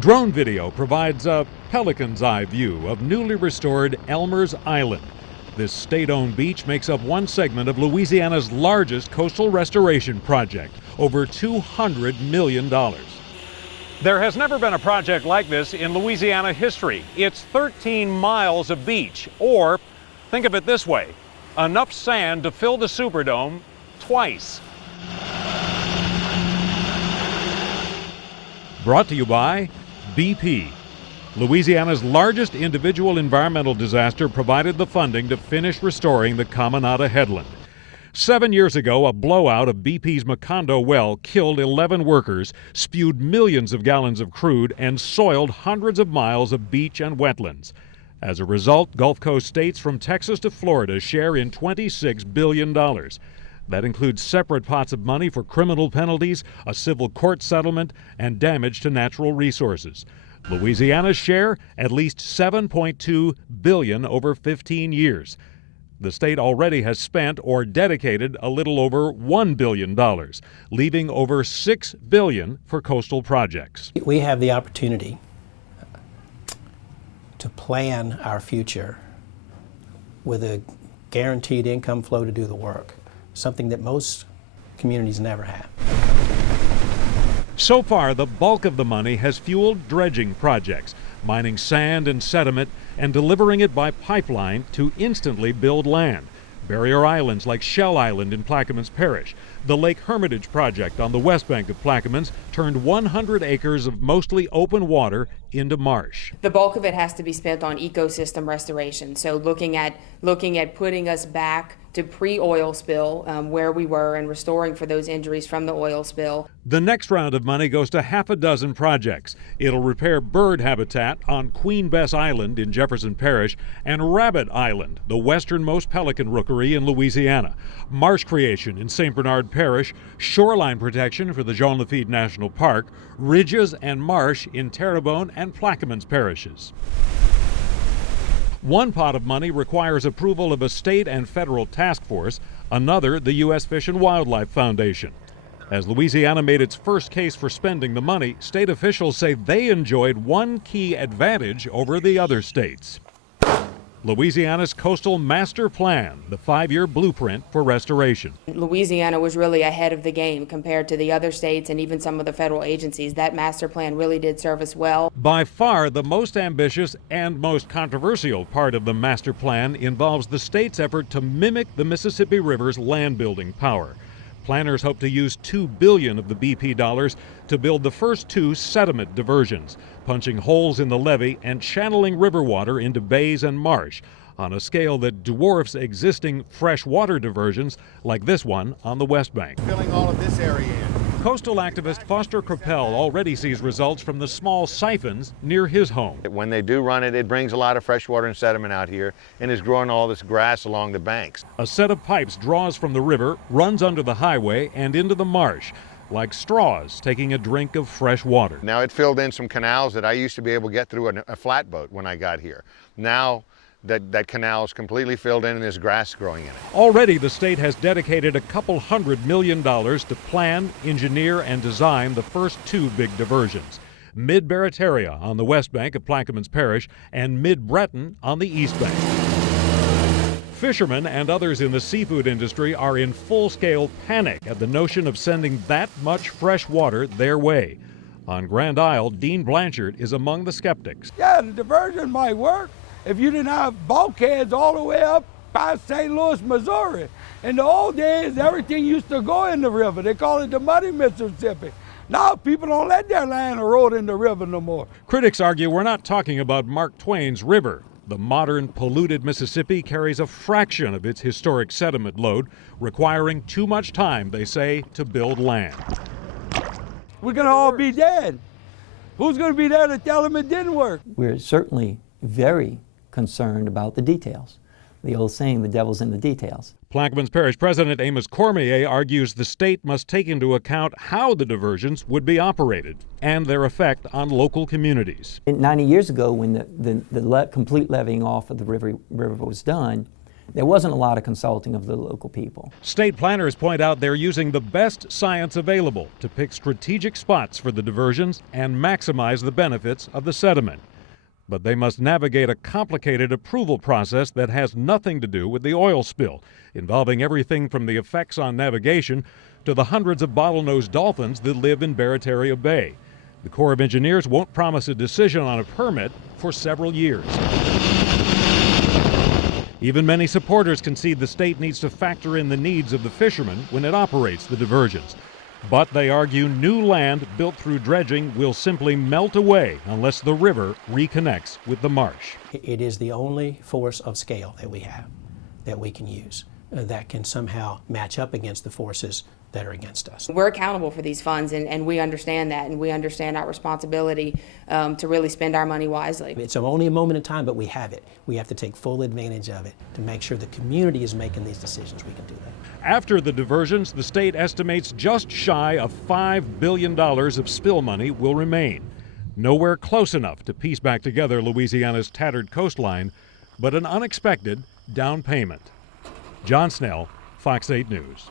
Drone video provides a pelican's eye view of newly restored Elmer's Island. This state-owned beach makes up one segment of Louisiana's largest coastal restoration project, over $200 million. There has never been a project like this in Louisiana history. It's 13 miles of beach, or think of it this way, enough sand to fill the Superdome twice. Brought to you by BP. Louisiana's largest individual environmental disaster provided the funding to finish restoring the Caminada headland. 7 years ago, a blowout of BP's Macondo well killed 11 workers, spewed millions of gallons of crude, and soiled hundreds of miles of beach and wetlands. As a result, Gulf Coast states from Texas to Florida share in $26 billion. That includes separate pots of money for criminal penalties, a civil court settlement, and damage to natural resources. Louisiana's share, at least $7.2 billion over 15 years. The state already has spent or dedicated a little over $1 billion, leaving over $6 billion for coastal projects. We have the opportunity to plan our future with a guaranteed income flow to do the work, something that most communities never have. So far, the bulk of the money has fueled dredging projects, mining sand and sediment and delivering it by pipeline to instantly build land. Barrier islands like Shell Island in Plaquemines Parish. The Lake Hermitage project on the west bank of Plaquemines turned 100 acres of mostly open water into marsh. The bulk of it has to be spent on ecosystem restoration. So looking at putting us back to pre-oil spill where we were and restoring for those injuries from the oil spill. The next round of money goes to half a dozen projects. It'll repair bird habitat on Queen Bess Island in Jefferson Parish and Rabbit Island, the westernmost pelican rookery in Louisiana, marsh creation in St. Bernard Parish, shoreline protection for the Jean Lafitte National Park, ridges and marsh in Terrebonne and Plaquemines parishes. One pot of money requires approval of a state and federal task force, another the U.S. Fish and Wildlife Foundation. As Louisiana made its first case for spending the money, state officials say they enjoyed one key advantage over the other states. Louisiana's Coastal Master Plan, the 5-year blueprint for restoration. Louisiana was really ahead of the game compared to the other states and even some of the federal agencies. That master plan really did serve us well. By far, the most ambitious and most controversial part of the master plan involves the state's effort to mimic the Mississippi River's land-building power. Planners hope to use $2 billion of the BP dollars to build the first 2 sediment diversions, punching holes in the levee and channeling river water into bays and marsh on a scale that dwarfs existing freshwater diversions like this one on the West Bank. Filling all of this area in. Coastal activist Foster Crapell already sees results from the small siphons near his home. When they do run it, it brings a lot of fresh water and sediment out here and is growing all this grass along the banks. A set of pipes draws from the river, runs under the highway and into the marsh, like straws taking a drink of fresh water. Now it filled in some canals that I used to be able to get through a flatboat when I got here. Now that canal is completely filled in and there's grass growing in it. Already the state has dedicated a couple $100 million to plan, engineer, and design the first 2 big diversions. Mid-Barataria on the west bank of Plaquemines Parish and Mid-Breton on the east bank. Fishermen and others in the seafood industry are in full-scale panic at the notion of sending that much fresh water their way. On Grand Isle, Dean Blanchard is among the skeptics. Yeah, the diversion might work if you didn't have bulkheads all the way up past St. Louis, Missouri. In the old days, everything used to go in the river. They call it the muddy Mississippi. Now people don't let their land erode in the river no more. Critics argue we're not talking about Mark Twain's river. The modern, polluted Mississippi carries a fraction of its historic sediment load, requiring too much time, they say, to build land. We're going to all be dead. Who's going to be there to tell them it didn't work? We're certainly very concerned about the details. The old saying, the devil's in the details. Plaquemines Parish President Amos Cormier argues the state must take into account how the diversions would be operated and their effect on local communities. 90 years ago, when the complete leveeing off of the river was done, There wasn't a lot of consulting of the local people. State planners point out they're using the best science available to pick strategic spots for the diversions and maximize the benefits of the sediment. But they must navigate a complicated approval process that has nothing to do with the oil spill, involving everything from the effects on navigation to the hundreds of bottlenose dolphins that live in Barataria Bay. The Corps of Engineers won't promise a decision on a permit for several years. Even many supporters concede the state needs to factor in the needs of the fishermen when it operates the diversions. But they argue new land built through dredging will simply melt away unless the river reconnects with the marsh. It is the only force of scale that we have, that we can use, that can somehow match up against the forces that are against us. We're accountable for these funds, and we understand that, and we understand our responsibility to really spend our money wisely. It's only a moment in time, but we have it. We have to take full advantage of it to make sure the community is making these decisions. We can do that. After the diversions, the state estimates just shy of $5 billion of spill money will remain. Nowhere close enough to piece back together Louisiana's tattered coastline, but an unexpected down payment. John Snell, Fox 8 News.